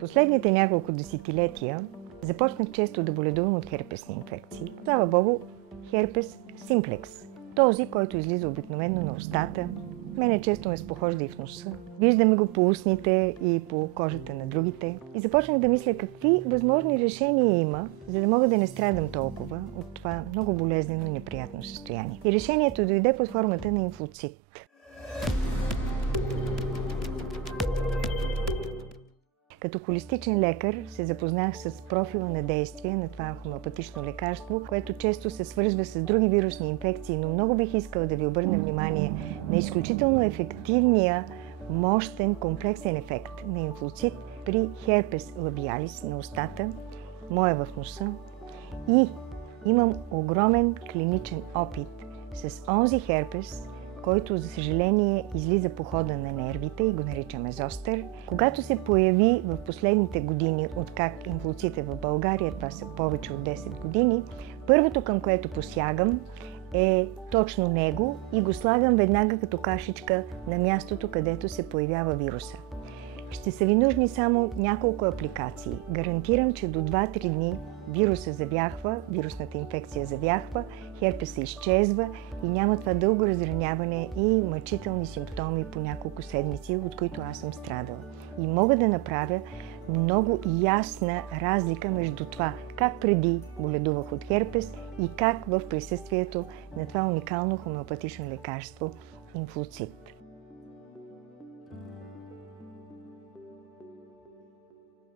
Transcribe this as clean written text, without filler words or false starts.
Последните няколко десетилетия започнах често да боледувам от херпесни инфекции. Слава Богу, херпес симплекс. Този, който излиза обикновено на устата. Мене често ме спохожда и в носа. Виждаме го по устните и по кожата на другите. И започнах да мисля какви възможни решения има, за да мога да не страдам толкова от това много болезнено и неприятно състояние. И решението дойде под формата на инфлуцит. Като холистичен лекар се запознах с профила на действие на това хомеопатично лекарство, което често се свързва с други вирусни инфекции, но много бих искала да ви обърна внимание на изключително ефективния, мощен, комплексен ефект на инфлуцит при херпес лабиалис на устата, моя в носа, и имам огромен клиничен опит с онзи херпес, който, за съжаление, излиза по хода на нервите и го наричаме зостер. Когато се появи в последните години, откак инфлуцит е в България, това са повече от 10 години, първото, към което посягам, е точно него и го слагам веднага като кашичка на мястото, където се появява вируса. Ще са ви нужни само няколко апликации. Гарантирам, че до 2-3 дни вируса завяхва, вирусната инфекция завяхва, херпеса изчезва и няма това дълго разраняване и мъчителни симптоми по няколко седмици, от които аз съм страдала. И мога да направя много ясна разлика между това как преди боледувах от херпес и как в присъствието на това уникално хомеопатично лекарство инфлуцит.